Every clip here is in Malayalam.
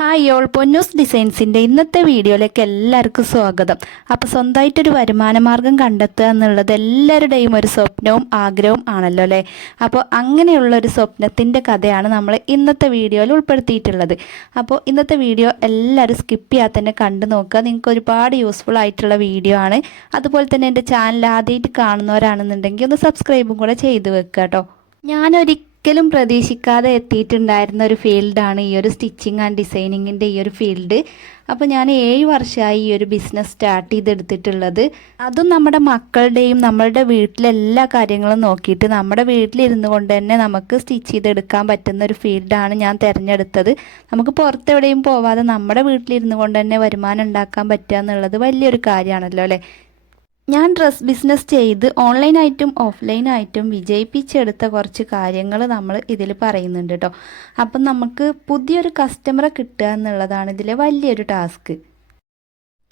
ഹായ് ഓൾ പൊന്നൂസ് ഡിസൈൻസിന്റെ ഇന്നത്തെ വീഡിയോയിലേക്ക് എല്ലാവർക്കും സ്വാഗതം. അപ്പോൾ സ്വന്തമായിട്ടൊരു വരുമാന മാർഗം കണ്ടെത്തുക എന്നുള്ളത് എല്ലാവരുടെയും ഒരു സ്വപ്നവും ആഗ്രഹവും ആണല്ലോ അല്ലേ? അപ്പോൾ അങ്ങനെയുള്ള ഒരു സ്വപ്നത്തിന്റെ കഥയാണ് നമ്മൾ ഇന്നത്തെ വീഡിയോയിൽ ഉൾപ്പെടുത്തിയിട്ടുള്ളത്. അപ്പോൾ ഇന്നത്തെ വീഡിയോ എല്ലാവരും സ്കിപ്പ് ചെയ്യാതെ തന്നെ കണ്ടു നോക്കുക. നിങ്ങൾക്ക് ഒരുപാട് യൂസ്ഫുൾ ആയിട്ടുള്ള വീഡിയോ ആണ്. അതുപോലെ തന്നെ എന്റെ ചാനൽ ആദ്യമായിട്ട് കാണുന്നവരാണെന്നുണ്ടെങ്കിൽ ഒന്ന് സബ്സ്ക്രൈബും കൂടെ ചെയ്തു വെക്കുക കേട്ടോ. ഞാനൊരിക്കലും പ്രതീക്ഷിക്കാതെ എത്തിയിട്ടുണ്ടായിരുന്ന ഒരു ഫീൽഡാണ് ഈ ഒരു സ്റ്റിച്ചിങ് ആൻഡ് ഡിസൈനിങ്ങിന്റെ ഈ ഒരു ഫീൽഡ്. അപ്പോൾ ഞാൻ ഏഴ് വർഷമായി ഈ ഒരു ബിസിനസ് സ്റ്റാർട്ട് ചെയ്തെടുത്തിട്ടുള്ളത്. അതും നമ്മുടെ മക്കളുടെയും നമ്മളുടെ വീട്ടിലെ എല്ലാ കാര്യങ്ങളും നോക്കിയിട്ട് നമ്മുടെ വീട്ടിലിരുന്നു കൊണ്ട് തന്നെ നമുക്ക് സ്റ്റിച്ച് ചെയ്തെടുക്കാൻ പറ്റുന്ന ഒരു ഫീൽഡാണ് ഞാൻ തിരഞ്ഞെടുത്തത്. നമുക്ക് പുറത്തെവിടെയും പോവാതെ നമ്മുടെ വീട്ടിലിരുന്നു കൊണ്ട് തന്നെ വരുമാനം ഉണ്ടാക്കാൻ പറ്റുക എന്നുള്ളത് വലിയൊരു കാര്യമാണല്ലോ അല്ലേ? ഞാൻ ഡ്രസ് ബിസിനസ് ചെയ്ത് ഓൺലൈനായിട്ടും ഓഫ്ലൈനായിട്ടും വിജയിപ്പിച്ചെടുത്ത കുറച്ച് കാര്യങ്ങൾ നമ്മൾ ഇതിൽ പറയുന്നുണ്ട് കേട്ടോ അപ്പം നമുക്ക് പുതിയൊരു കസ്റ്റമറെ കിട്ടുക എന്നുള്ളതാണ് ഇതിലെ വലിയൊരു ടാസ്ക്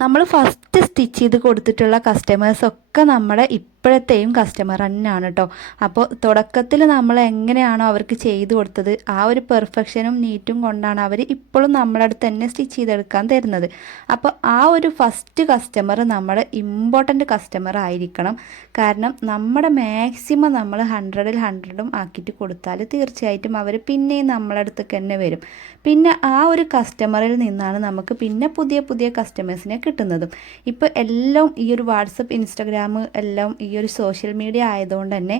നമ്മൾ ഫസ്റ്റ് സ്റ്റിച്ച് ചെയ്ത് കൊടുത്തിട്ടുള്ള കസ്റ്റമേഴ്സ് ഒക്കെ നമ്മുടെ ഇപ്പോഴത്തെയും കസ്റ്റമർ തന്നെയാണ് കേട്ടോ അപ്പോൾ തുടക്കത്തിൽ നമ്മൾ എങ്ങനെയാണോ അവർക്ക് ചെയ്തു കൊടുത്തത് ആ ഒരു പെർഫെക്ഷനും നീറ്റും കൊണ്ടാണ് അവർ ഇപ്പോഴും നമ്മുടെ അടുത്ത് തന്നെ സ്റ്റിച്ച് ചെയ്തെടുക്കാൻ തരുന്നത്. അപ്പോൾ ആ ഒരു ഫസ്റ്റ് കസ്റ്റമർ നമ്മുടെ ഇമ്പോർട്ടന്റ് കസ്റ്റമർ ആയിരിക്കണം. കാരണം നമ്മുടെ മാക്സിമം നമ്മൾ ഹൺഡ്രഡിൽ ഹൺഡ്രഡും ആക്കിയിട്ട് കൊടുത്താൽ തീർച്ചയായിട്ടും അവർ പിന്നെയും നമ്മളെ അടുത്തേക്ക് തന്നെ വരും. പിന്നെ ആ ഒരു കസ്റ്റമറിൽ നിന്നാണ് നമുക്ക് പിന്നെ പുതിയ പുതിയ കസ്റ്റമേഴ്സിനെ കിട്ടുന്നതും. ഇപ്പോൾ എല്ലാം ഈ ഒരു വാട്സപ്പ് ഇൻസ്റ്റഗ്രാം എല്ലാം ഈ ഒരു സോഷ്യൽ മീഡിയ ആയതുകൊണ്ട് തന്നെ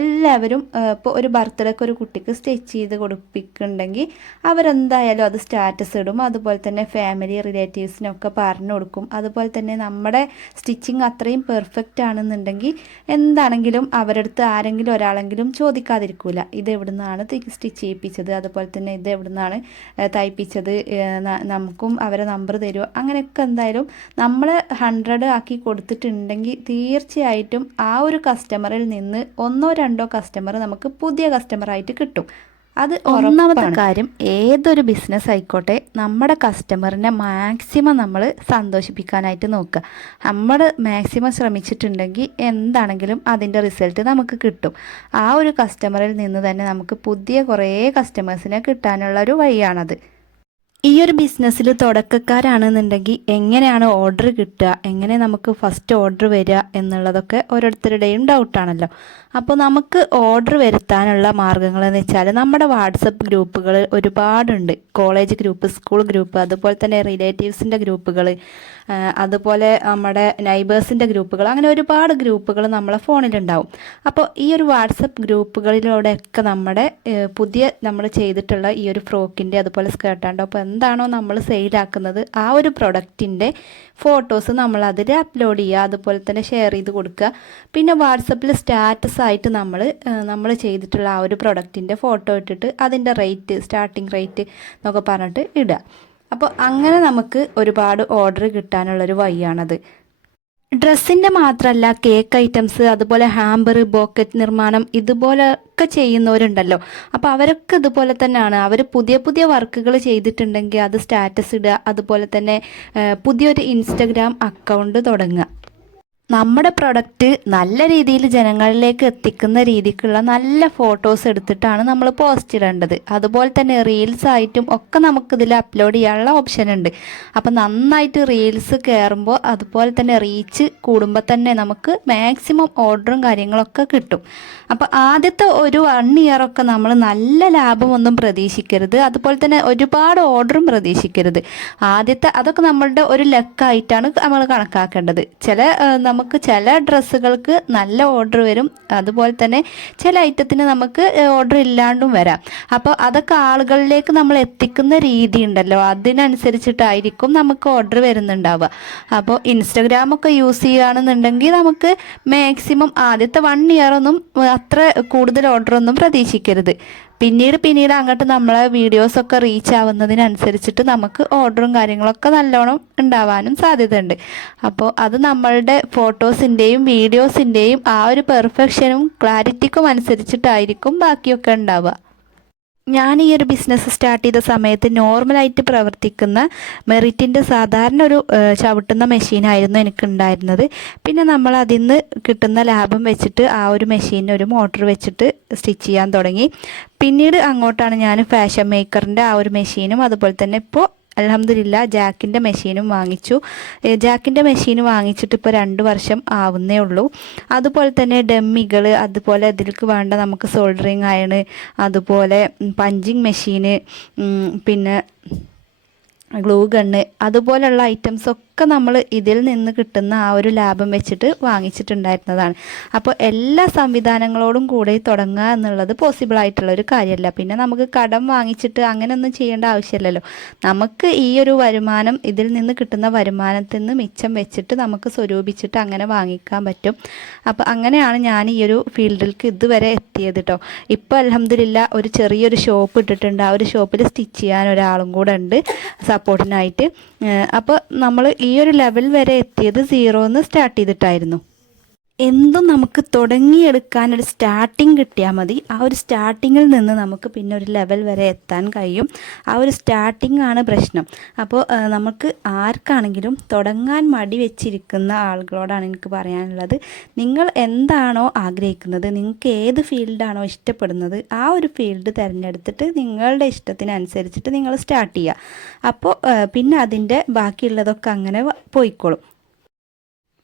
എല്ലാവരും ഇപ്പോൾ ഒരു ബർത്ത്ഡേക്ക് ഒരു കുട്ടിക്ക് സ്റ്റിച്ച് ചെയ്ത് കൊടുപ്പിക്കുന്നുണ്ടെങ്കിൽ അവരെന്തായാലും അത് സ്റ്റാറ്റസ് ഇടും. അതുപോലെ തന്നെ ഫാമിലി റിലേറ്റീവ്സിനൊക്കെ പറഞ്ഞു കൊടുക്കും. അതുപോലെ തന്നെ നമ്മുടെ സ്റ്റിച്ചിങ് അത്രയും പെർഫെക്റ്റ് ആണെന്നുണ്ടെങ്കിൽ എന്താണെങ്കിലും അവരടുത്ത് ആരെങ്കിലും ഒരാളെങ്കിലും ചോദിക്കാതിരിക്കില്ല ഇത് എവിടുന്നാണ് സ്റ്റിച്ച് ചെയ്യിപ്പിച്ചത്? അതുപോലെ തന്നെ ഇത് എവിടുന്നാണ് തയ്പ്പിച്ചത്? നമുക്കും അവരെ നമ്പർ തരുമോ അങ്ങനെയൊക്കെ എന്തായാലും നമ്മൾ ഹൺഡ്രഡ് ആക്കി കൊടുത്തിട്ടുണ്ടെങ്കിൽ തീർച്ചയായിട്ടും ആ ഒരു കസ്റ്റമറിൽ നിന്ന് ഒന്നോ രണ്ടോ കസ്റ്റമർ നമുക്ക് പുതിയ കസ്റ്റമർ ആയിട്ട് കിട്ടും. അത് ഒന്നാമത്തെ കാര്യം ഏതൊരു ബിസിനസ് ആയിക്കോട്ടെ നമ്മുടെ കസ്റ്റമറിനെ മാക്സിമം നമ്മൾ സന്തോഷിപ്പിക്കാനായിട്ട് നോക്കുക. നമ്മൾ മാക്സിമം ശ്രമിച്ചിട്ടുണ്ടെങ്കിൽ എന്താണെങ്കിലും അതിന്റെ റിസൾട്ട് നമുക്ക് കിട്ടും. ആ ഒരു കസ്റ്റമറിൽ നിന്ന് തന്നെ നമുക്ക് പുതിയ കുറേ കസ്റ്റമേഴ്സിനെ കിട്ടാനുള്ള ഒരു വഴിയാണത്. ഈ ഒരു ബിസിനസ്സിൽ തുടക്കക്കാരാണെന്നുണ്ടെങ്കിൽ എങ്ങനെയാണ് ഓർഡർ കിട്ടുക എങ്ങനെ നമുക്ക് ഫസ്റ്റ് ഓർഡർ വരിക എന്നുള്ളതൊക്കെ ഓരോരുത്തരുടെയും ഡൗട്ടാണല്ലോ അപ്പോൾ നമുക്ക് ഓർഡർ വരുത്താനുള്ള മാർഗങ്ങൾ എന്ന് വെച്ചാൽ നമ്മുടെ വാട്സപ്പ് ഗ്രൂപ്പുകൾ ഒരുപാടുണ്ട്. കോളേജ് ഗ്രൂപ്പ് സ്കൂൾ ഗ്രൂപ്പ് അതുപോലെ തന്നെ റിലേറ്റീവ്സിന്റെ ഗ്രൂപ്പുകൾ അതുപോലെ നമ്മുടെ നൈബേഴ്സിന്റെ ഗ്രൂപ്പുകൾ അങ്ങനെ ഒരുപാട് ഗ്രൂപ്പുകൾ നമ്മളെ ഫോണിലുണ്ടാവും. അപ്പോൾ ഈ ഒരു വാട്സപ്പ് ഗ്രൂപ്പുകളിലൂടെയൊക്കെ നമ്മുടെ പുതിയ നമ്മൾ ചെയ്തിട്ടുള്ള ഈ ഒരു ഫ്രോക്കിന്റെ അതുപോലെ സ്കേർട്ട് ആൻഡ് ടോപ്പ് എന്താണോ നമ്മൾ സെയിലാക്കുന്നത് ആ ഒരു പ്രൊഡക്റ്റിന്റെ ഫോട്ടോസ് നമ്മൾ അതിൽ അപ്ലോഡ് ചെയ്യുക അതുപോലെ തന്നെ ഷെയർ ചെയ്ത് കൊടുക്കുക. പിന്നെ വാട്സപ്പിൽ സ്റ്റാറ്റസ് ആയിട്ട് നമ്മൾ നമ്മൾ ചെയ്തിട്ടുള്ള ആ ഒരു പ്രൊഡക്റ്റിന്റെ ഫോട്ടോ ഇട്ടിട്ട് അതിന്റെ റേറ്റ് സ്റ്റാർട്ടിങ് റേറ്റ് എന്നൊക്കെ പറഞ്ഞിട്ട് ഇടുക. അപ്പോൾ അങ്ങനെ നമുക്ക് ഒരുപാട് ഓർഡർ കിട്ടാനുള്ളൊരു വഴിയാണത്. ഡ്രസ്സിന്റെ മാത്രമല്ല കേക്ക് ഐറ്റംസ് അതുപോലെ ഹാമ്പർ ബോക്കറ്റ് നിർമ്മാണം ഇതുപോലെ ഒക്കെ ചെയ്യുന്നവരുണ്ടല്ലോ. അപ്പോൾ അവരൊക്കെ ഇതുപോലെ തന്നെയാണ്. അവർ പുതിയ പുതിയ വർക്കുകൾ ചെയ്തിട്ടുണ്ടെങ്കിൽ അത് സ്റ്റാറ്റസ് ഇടുക അതുപോലെ തന്നെ പുതിയൊരു ഇൻസ്റ്റഗ്രാം അക്കൗണ്ട് തുടങ്ങുക. നമ്മുടെ പ്രൊഡക്റ്റ് നല്ല രീതിയിൽ ജനങ്ങളിലേക്ക് എത്തിക്കുന്ന രീതിക്കുള്ള നല്ല ഫോട്ടോസ് എടുത്തിട്ടാണ് നമ്മൾ പോസ്റ്റ് ഇടേണ്ടത്. അതുപോലെ തന്നെ റീൽസ് ആയിട്ടും ഒക്കെ നമുക്കിതിൽ അപ്ലോഡ് ചെയ്യാനുള്ള ഓപ്ഷൻ ഉണ്ട്. അപ്പം നന്നായിട്ട് റീൽസ് കയറുമ്പോൾ അതുപോലെ തന്നെ റീച്ച് കൂടുമ്പോൾ തന്നെ നമുക്ക് മാക്സിമം ഓർഡറും കാര്യങ്ങളൊക്കെ കിട്ടും. അപ്പോൾ ആദ്യത്തെ ഒരു വൺ ഇയറൊക്കെ നമ്മൾ നല്ല ലാഭമൊന്നും പ്രതീക്ഷിക്കരുത്. അതുപോലെ തന്നെ ഒരുപാട് ഓർഡറും പ്രതീക്ഷിക്കരുത്. ആദ്യത്തെ അതൊക്കെ നമ്മളുടെ ഒരു ലക്കായിട്ടാണ് നമ്മൾ കണക്കാക്കേണ്ടത്. ചില നമുക്ക് ചില ഡ്രസ്സുകൾക്ക് നല്ല ഓർഡർ വരും. അതുപോലെ തന്നെ ചില ഐറ്റത്തിന് നമുക്ക് ഓർഡർ ഇല്ലാണ്ടും വരാം. അപ്പോൾ അതൊക്കെ ആളുകളിലേക്ക് നമ്മൾ എത്തിക്കുന്ന രീതി ഉണ്ടല്ലോ. അതിനനുസരിച്ചിട്ടായിരിക്കും നമുക്ക് ഓർഡർ വരുന്നുണ്ടാവുക. അപ്പോൾ ഇൻസ്റ്റഗ്രാമൊക്കെ യൂസ് ചെയ്യുകയാണെന്നുണ്ടെങ്കിൽ നമുക്ക് മാക്സിമം ആദ്യത്തെ വൺ ഇയർ ഒന്നും അത്ര കൂടുതൽ ഓർഡർ ഒന്നും പ്രതീക്ഷിക്കരുത്. പിന്നീട് പിന്നീട് അങ്ങോട്ട് നമ്മളെ വീഡിയോസൊക്കെ റീച്ച് ആവുന്നതിനനുസരിച്ചിട്ട് നമുക്ക് ഓർഡറും കാര്യങ്ങളൊക്കെ നല്ലോണം ഉണ്ടാവാനും സാധ്യതയുണ്ട്. അപ്പോൾ അത് നമ്മളുടെ ഫോട്ടോസിന്റെയും വീഡിയോസിന്റെയും ആ ഒരു പെർഫെക്ഷനും ക്ലാരിറ്റിക്കും അനുസരിച്ചിട്ടായിരിക്കും ബാക്കിയൊക്കെ ഉണ്ടാവുക. ഞാൻ ഈ ഒരു ബിസിനസ് സ്റ്റാർട്ട് ചെയ്ത സമയത്ത് നോർമലായിട്ട് പ്രവർത്തിക്കുന്ന മെറിറ്റിന്റെ സാധാരണ ഒരു ചവിട്ടുന്ന മെഷീനായിരുന്നു എനിക്കുണ്ടായിരുന്നത്. പിന്നെ നമ്മൾ അതിൽ നിന്ന് കിട്ടുന്ന ലാഭം വെച്ചിട്ട് ആ ഒരു മെഷീനിന് ഒരു മോട്ടർ വെച്ചിട്ട് സ്റ്റിച്ച് ചെയ്യാൻ തുടങ്ങി. പിന്നീട് അങ്ങോട്ടാണ് ഞാൻ ഫാഷൻ മേക്കറിന്റെ ആ ഒരു മെഷീനും അതുപോലെ തന്നെ ഇപ്പോൾ അലഹമില്ല ജാക്കിന്റെ മെഷീനും വാങ്ങിച്ചു. ജാക്കിന്റെ മെഷീൻ വാങ്ങിച്ചിട്ട് ഇപ്പോൾ രണ്ട് വർഷം ആവുന്നേ ഉള്ളൂ. അതുപോലെ തന്നെ ഡമ്മികൾ അതുപോലെ അതിലേക്ക് വേണ്ട നമുക്ക് സോൾഡറിങ് അയണ് അതുപോലെ പഞ്ചിങ് മെഷീന് പിന്നെ ഗ്ലൂ ഗണ്ണ് അതുപോലെയുള്ള ഐറ്റംസ് ഒക്കെ നമ്മൾ ഇതിൽ നിന്ന് കിട്ടുന്ന ആ ഒരു ലാഭം വെച്ചിട്ട് വാങ്ങിച്ചിട്ടുണ്ടായിരുന്നതാണ്. അപ്പോൾ എല്ലാ സംവിധാനങ്ങളോടും കൂടെ തുടങ്ങുക എന്നുള്ളത് പോസിബിൾ ആയിട്ടുള്ള ഒരു കാര്യമല്ല. പിന്നെ നമുക്ക് കടം വാങ്ങിച്ചിട്ട് അങ്ങനെയൊന്നും ചെയ്യേണ്ട ആവശ്യമില്ലല്ലോ. നമുക്ക് ഈ ഒരു വരുമാനം ഇതിൽ നിന്ന് കിട്ടുന്ന വരുമാനത്തിൽ നിന്ന് മിച്ചം വെച്ചിട്ട് നമുക്ക് സ്വരൂപിച്ചിട്ട് അങ്ങനെ വാങ്ങിക്കാൻ പറ്റും. അപ്പോൾ അങ്ങനെയാണ് ഞാൻ ഈ ഒരു ഫീൽഡിലേക്ക് ഇതുവരെ എത്തിയത് കേട്ടോ ഇപ്പോൾ അലഹമില്ല ഒരു ചെറിയൊരു ഷോപ്പ് ഇട്ടിട്ടുണ്ട്. ആ ഒരു ഷോപ്പിൽ സ്റ്റിച്ച് ചെയ്യാൻ ഒരാളും കൂടെ ഉണ്ട്. സപ്പോർട്ടിനായിട്ട് അപ്പോൾ നമ്മൾ ഈ ഒരു ലെവൽ വരെ എത്തിയത് സീറോന്ന് സ്റ്റാർട്ട് ചെയ്തിട്ടായിരുന്നു. എന്തും നമുക്ക് തുടങ്ങിയെടുക്കാൻ ഒരു സ്റ്റാർട്ടിങ് കിട്ടിയാൽ മതി. ആ ഒരു സ്റ്റാർട്ടിങ്ങിൽ നിന്ന് നമുക്ക് പിന്നെ ഒരു ലെവൽ വരെ എത്താൻ കഴിയും. ആ ഒരു സ്റ്റാർട്ടിംഗ് ആണ് പ്രശ്നം. അപ്പോൾ നമുക്ക് ആർക്കാണെങ്കിലും തുടങ്ങാൻ മടി വെച്ചിരിക്കുന്ന ആളുകളോടാണ് എനിക്ക് പറയാനുള്ളത്. നിങ്ങൾ എന്താണോ ആഗ്രഹിക്കുന്നത് നിങ്ങൾക്ക് ഏത് ഫീൽഡാണോ ഇഷ്ടപ്പെടുന്നത് ആ ഒരു ഫീൽഡ് തിരഞ്ഞെടുത്തിട്ട് നിങ്ങളുടെ ഇഷ്ടത്തിനനുസരിച്ചിട്ട് നിങ്ങൾ സ്റ്റാർട്ട് ചെയ്യുക. അപ്പോൾ പിന്നെ അതിന്റെ ബാക്കിയുള്ളതൊക്കെ അങ്ങനെ പോയിക്കോളും.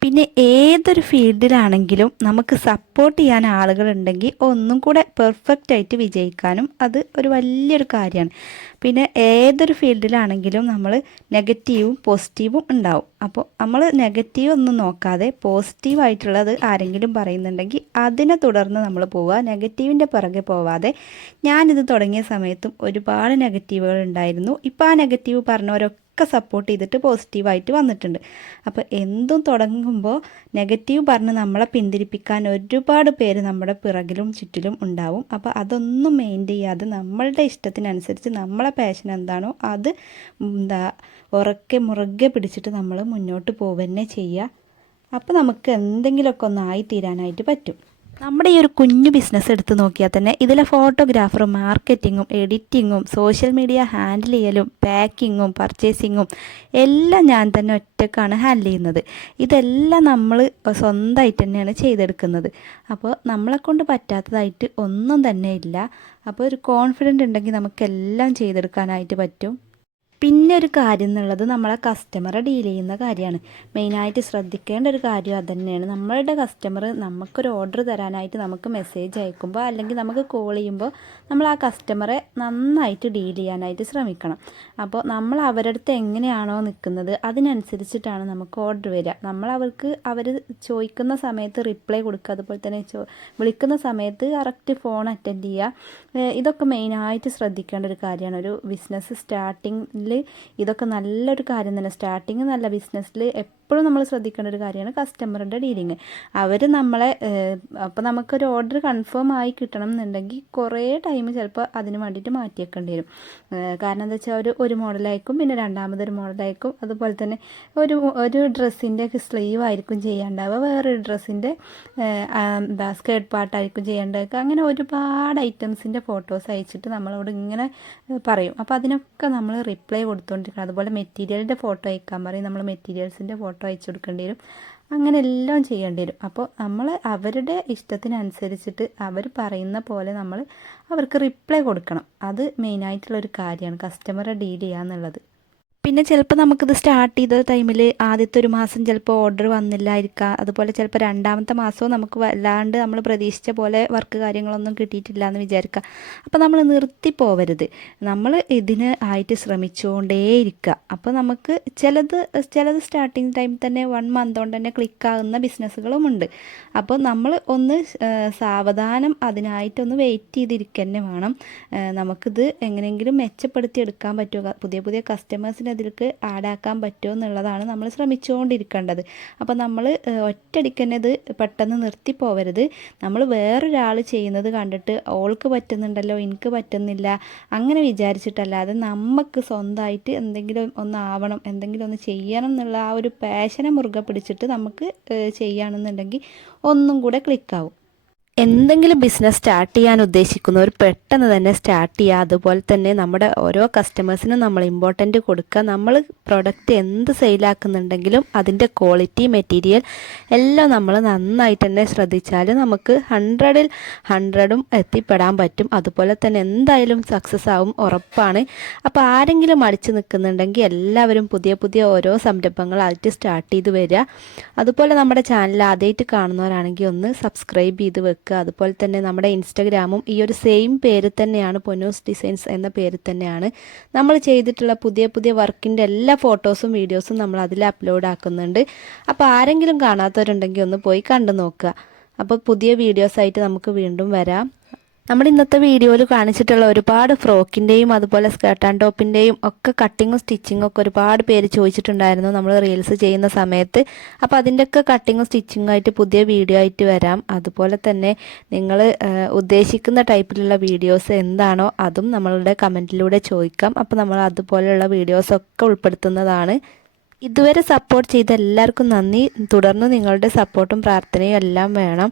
പിന്നെ ഏതൊരു ഫീൽഡിലാണെങ്കിലും നമുക്ക് സപ്പോർട്ട് ചെയ്യാൻ ആളുകളുണ്ടെങ്കിൽ ഒന്നും കൂടെ പെർഫെക്റ്റ് ആയിട്ട് വിജയിക്കാനും അത് ഒരു വലിയൊരു കാര്യമാണ്. പിന്നെ ഏതൊരു ഫീൽഡിലാണെങ്കിലും നമ്മൾ നെഗറ്റീവും പോസിറ്റീവും ഉണ്ടാവും. അപ്പോൾ നമ്മൾ നെഗറ്റീവ് ഒന്നും നോക്കാതെ പോസിറ്റീവായിട്ടുള്ളത് ആരെങ്കിലും പറയുന്നുണ്ടെങ്കിൽ അതിനെ തുടർന്ന് നമ്മൾ പോവുക. നെഗറ്റീവിന്റെ പുറകെ പോവാതെ ഞാനിത് തുടങ്ങിയ സമയത്തും ഒരുപാട് നെഗറ്റീവുകൾ ഉണ്ടായിരുന്നു. ഇപ്പോൾ ആ നെഗറ്റീവ് പറഞ്ഞവരൊക്കെ ഒക്കെ സപ്പോർട്ട് ചെയ്തിട്ട് പോസിറ്റീവായിട്ട് വന്നിട്ടുണ്ട്. അപ്പോൾ എന്തും തുടങ്ങുമ്പോൾ നെഗറ്റീവ് പറഞ്ഞ് നമ്മളെ പിന്തിരിപ്പിക്കാൻ ഒരുപാട് പേര് നമ്മുടെ പിറകിലും ചുറ്റിലും ഉണ്ടാവും. അപ്പോൾ അതൊന്നും മെയിൻ ചെയ്യാതെ നമ്മളുടെ ഇഷ്ടത്തിനനുസരിച്ച് നമ്മളെ പാഷൻ എന്താണോ അത് എന്താ ഉറക്കെ മുറുകെ പിടിച്ചിട്ട് നമ്മൾ മുന്നോട്ട് പോവുക ചെയ്യുക. അപ്പോൾ നമുക്ക് എന്തെങ്കിലുമൊക്കെ ഒന്നായി തീരാനായിട്ട് പറ്റും. നമ്മുടെ ഈ ഒരു കുഞ്ഞു ബിസിനസ് എടുത്ത് നോക്കിയാൽ തന്നെ ഇതിലെ ഫോട്ടോഗ്രാഫറും മാർക്കറ്റിങ്ങും എഡിറ്റിങ്ങും സോഷ്യൽ മീഡിയ ഹാൻഡിൽ ചെയ്യലും പാക്കിങ്ങും പർച്ചേസിങ്ങും എല്ലാം ഞാൻ തന്നെ ഒറ്റക്കാണ് ഹാൻഡിൽ ചെയ്യുന്നത്. ഇതെല്ലാം നമ്മൾ സ്വന്തമായിട്ട് തന്നെയാണ് ചെയ്തെടുക്കുന്നത്. അപ്പോൾ നമ്മളെ കൊണ്ട് പറ്റാത്തതായിട്ട് ഒന്നും തന്നെ ഇല്ല. അപ്പോൾ ഒരു കോൺഫിഡന്റ് ഉണ്ടെങ്കിൽ നമുക്കെല്ലാം ചെയ്തെടുക്കാനായിട്ട് പറ്റും. പിന്നെ ഒരു കാര്യം എന്നുള്ളത് നമ്മളെ കസ്റ്റമറെ ഡീൽ ചെയ്യുന്ന കാര്യമാണ്. മെയിനായിട്ട് ശ്രദ്ധിക്കേണ്ട ഒരു കാര്യം അത് തന്നെയാണ് നമ്മളുടെ കസ്റ്റമർ നമുക്കൊരു ഓർഡർ തരാനായിട്ട് നമുക്ക് മെസ്സേജ് അയക്കുമ്പോൾ അല്ലെങ്കിൽ നമുക്ക് കോൾ ചെയ്യുമ്പോൾ നമ്മൾ ആ കസ്റ്റമറെ നന്നായിട്ട് ഡീൽ ചെയ്യാനായിട്ട് ശ്രമിക്കണം. അപ്പോൾ നമ്മൾ അവരുടെ അടുത്ത് എങ്ങനെയാണോ നിൽക്കുന്നത് അതിനനുസരിച്ചിട്ടാണ് നമുക്ക് ഓർഡർ വരിക. നമ്മൾ അവർക്ക് അവർ ചോദിക്കുന്ന സമയത്ത് റിപ്ലൈ കൊടുക്കുക. അതുപോലെ തന്നെ വിളിക്കുന്ന സമയത്ത് കറക്റ്റ് ഫോൺ അറ്റൻഡ് ചെയ്യുക. ഇതൊക്കെ മെയിനായിട്ട് ശ്രദ്ധിക്കേണ്ട ഒരു കാര്യമാണ്. ഒരു ബിസിനസ് സ്റ്റാർട്ടിങ്ങിൽ ഇതൊക്കെ നല്ലൊരു കാര്യം തന്നെ. സ്റ്റാർട്ടിങ് നല്ല ബിസിനസ്സിൽ എപ്പോഴും നമ്മൾ ശ്രദ്ധിക്കേണ്ട ഒരു കാര്യമാണ് കസ്റ്റമറുടെ ഡീലിങ് അവർ നമ്മളെ അപ്പോൾ നമുക്കൊരു ഓർഡർ കൺഫേം ആയി കിട്ടണം എന്നുണ്ടെങ്കിൽ കുറേ ടൈം ചിലപ്പോൾ അതിന് വേണ്ടിയിട്ട് മാറ്റിയേക്കേണ്ടി വരും. കാരണം എന്താ വെച്ചാൽ ഒരു ഒരു മോഡലായിരിക്കും പിന്നെ രണ്ടാമതൊരു മോഡലായിരിക്കും അതുപോലെ തന്നെ ഒരു ഒരു ഡ്രസ്സിന്റെ സ്ലീവ് ആയിരിക്കും ചെയ്യാണ്ടാവുക. വേറൊരു ഡ്രസ്സിന്റെ എന്താ സ്കേർട്ട് പാർട്ടായിരിക്കും ചെയ്യേണ്ടതൊക്കെ. അങ്ങനെ ഒരുപാട് ഐറ്റംസിന്റെ ഫോട്ടോസ് അയച്ചിട്ട് നമ്മളോട് ഇങ്ങനെ പറയും. അപ്പോൾ അതിനൊക്കെ നമ്മൾ റിപ്ലൈ കൊടുത്തുകൊണ്ടിരിക്കണം അതുപോലെ മെറ്റീരിയലിന്റെ ഫോട്ടോ അയക്കാൻ പറയും. നമ്മൾ മെറ്റീരിയൽസിന്റെ ഫോട്ടോ അയച്ചു കൊടുക്കേണ്ടി വരും. അങ്ങനെ എല്ലാം ചെയ്യേണ്ടി വരും. അപ്പോൾ നമ്മൾ അവരുടെ ഇഷ്ടത്തിനനുസരിച്ചിട്ട് അവർ പറയുന്ന പോലെ നമ്മൾ അവർക്ക് റിപ്ലൈ കൊടുക്കണം. അത് മെയിനായിട്ടുള്ള ഒരു കാര്യമാണ്. കസ്റ്റമറെ ഡീൽ ചെയ്യുക എന്നുള്ളത്. പിന്നെ ചിലപ്പോൾ നമുക്കിത് സ്റ്റാർട്ട് ചെയ്ത ടൈമിൽ ആദ്യത്തെ ഒരു മാസം ചിലപ്പോൾ ഓർഡർ വന്നില്ലായിരിക്കാം. അതുപോലെ ചിലപ്പോൾ രണ്ടാമത്തെ മാസവും നമുക്ക് വല്ലാണ്ട് നമ്മൾ പ്രതീക്ഷിച്ച പോലെ വർക്ക് കാര്യങ്ങളൊന്നും കിട്ടിയിട്ടില്ല എന്ന് വിചാരിക്കുക അപ്പോൾ നമ്മൾ നിർത്തി പോവരുത്. നമ്മൾ ഇതിന് ആയിട്ട് ശ്രമിച്ചുകൊണ്ടേയിരിക്കുക അപ്പോൾ നമുക്ക് ചിലത് ചിലത് സ്റ്റാർട്ടിങ് ടൈം തന്നെ വൺ മന്ത് കൊണ്ട് തന്നെ ക്ലിക്കാകുന്ന ബിസിനസ്സുകളും ഉണ്ട്. അപ്പോൾ നമ്മൾ ഒന്ന് സാവധാനം അതിനായിട്ടൊന്ന് വെയിറ്റ് ചെയ്തിരിക്കുക തന്നെ വേണം. നമുക്കിത് എങ്ങനെയെങ്കിലും മെച്ചപ്പെടുത്തി എടുക്കാൻ പറ്റുക. പുതിയ പുതിയ കസ്റ്റമേഴ്സിനെ അതിലേക്ക് ആഡാക്കാൻ പറ്റുമോ എന്നുള്ളതാണ് നമ്മൾ ശ്രമിച്ചുകൊണ്ടിരിക്കേണ്ടത്. അപ്പോൾ നമ്മൾ ഒറ്റടിക്ക് തന്നെ ഇത് പെട്ടെന്ന് നിർത്തി പോവരുത്. നമ്മൾ വേറൊരാൾ ചെയ്യുന്നത് കണ്ടിട്ട് ഓൾക്ക് പറ്റുന്നുണ്ടല്ലോ എനിക്ക് പറ്റുന്നില്ല അങ്ങനെ വിചാരിച്ചിട്ടല്ലാതെ നമുക്ക് സ്വന്തമായിട്ട് എന്തെങ്കിലും ഒന്ന് ആവണം എന്തെങ്കിലും ഒന്ന് ചെയ്യണം എന്നുള്ള ആ ഒരു പാഷനെ മുറുകെ പിടിച്ചിട്ട് നമുക്ക് ചെയ്യുകയാണെന്നുണ്ടെങ്കിൽ ഒന്നും കൂടെ ക്ലിക്കാവും എന്തെങ്കിലും ബിസിനസ് സ്റ്റാർട്ട് ചെയ്യാൻ ഉദ്ദേശിക്കുന്നവർ പെട്ടെന്ന് തന്നെ സ്റ്റാർട്ട് ചെയ്യുക അതുപോലെ തന്നെ നമ്മുടെ ഓരോ കസ്റ്റമേഴ്സിനും നമ്മൾ ഇമ്പോർട്ടന്റ് കൊടുക്കുക. നമ്മൾ പ്രൊഡക്റ്റ് എന്ത് സെയിലാക്കുന്നുണ്ടെങ്കിലും അതിന്റെ ക്വാളിറ്റി മെറ്റീരിയൽ എല്ലാം നമ്മൾ നന്നായിട്ട് തന്നെ ശ്രദ്ധിച്ചാൽ നമുക്ക് ഹൺഡ്രഡിൽ ഹൺഡ്രഡും എത്തിപ്പെടാൻ പറ്റും. അതുപോലെ തന്നെ എന്തായാലും സക്സസ് ആവും ഉറപ്പാണ്. അപ്പോൾ ആരെങ്കിലും അടിച്ചു നിൽക്കുന്നുണ്ടെങ്കിൽ എല്ലാവരും പുതിയ പുതിയ ഓരോ സംരംഭങ്ങൾ സംരംഭങ്ങളായിട്ട് സ്റ്റാർട്ട് ചെയ്ത് വരിക. അതുപോലെ നമ്മുടെ ചാനൽ ആദ്യമായിട്ട് കാണുന്നവരാണെങ്കിൽ ഒന്ന് സബ്സ്ക്രൈബ് ചെയ്ത് വെക്കുക. അതുപോലെ തന്നെ നമ്മുടെ ഇൻസ്റ്റഗ്രാമും ഈ ഒരു സെയിം പേര് തന്നെയാണ് പൊന്നൂസ് ഡിസൈൻസ് എന്ന പേര് തന്നെയാണ് നമ്മൾ ചെയ്തിട്ടുള്ള പുതിയ പുതിയ വർക്കിന്റെ എല്ലാ ഫോട്ടോസും വീഡിയോസും നമ്മൾ അതിൽ അപ്ലോഡ് ആക്കുന്നുണ്ട്. അപ്പോൾ ആരെങ്കിലും കാണാത്തവരുണ്ടെങ്കിൽ ഒന്ന് പോയി കണ്ടു നോക്കുക. അപ്പോൾ പുതിയ വീഡിയോസായിട്ട് നമുക്ക് വീണ്ടും വരാം. നമ്മൾ ഇന്നത്തെ വീഡിയോയിൽ കാണിച്ചിട്ടുള്ള ഒരുപാട് ഫ്രോക്കിന്റെയും അതുപോലെ സ്കേർട്ട് ആൻഡ് ടോപ്പിന്റെയും ഒക്കെ കട്ടിങ്ങും സ്റ്റിച്ചിങ്ങും ഒക്കെ ഒരുപാട് പേര് ചോദിച്ചിട്ടുണ്ടായിരുന്നു നമ്മൾ റീൽസ് ചെയ്യുന്ന സമയത്ത്. അപ്പോൾ അതിന്റെയൊക്കെ കട്ടിങ്ങും സ്റ്റിച്ചിങ്ങും ആയിട്ട് പുതിയ വീഡിയോ ആയിട്ട് വരാം. അതുപോലെ തന്നെ നിങ്ങൾ ഉദ്ദേശിക്കുന്ന ടൈപ്പിലുള്ള വീഡിയോസ് എന്താണോ അതും നമ്മളുടെ കമന്റിലൂടെ ചോദിക്കാം. അപ്പോൾ നമ്മൾ അതുപോലെയുള്ള വീഡിയോസൊക്കെ ഉൾപ്പെടുത്തുന്നതാണ്. ഇതുവരെ സപ്പോർട്ട് ചെയ്ത എല്ലാവർക്കും നന്ദി. തുടർന്ന് നിങ്ങളുടെ സപ്പോർട്ടും പ്രാർത്ഥനയും എല്ലാം വേണം.